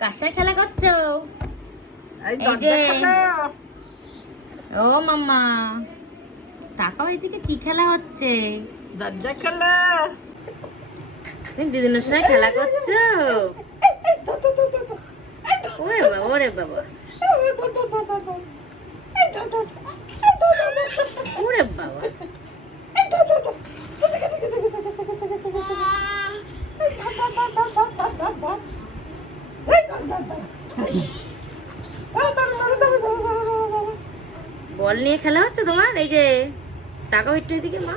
কার সাথে খেলা করছো? এই এই যে দরজা খোলো, ও মাম্মা, তাকাও এদিকে, কি খেলা হচ্ছে? দরজা খোলো। তুমি দিদিনের সাথে খেলা করছো? ওরে বাবা, ওরে বাবা, ওরে বাবা। বল নিয়ে খেলা হচ্ছে তোমার? এই যে তাকাও একটু এদিকে মা।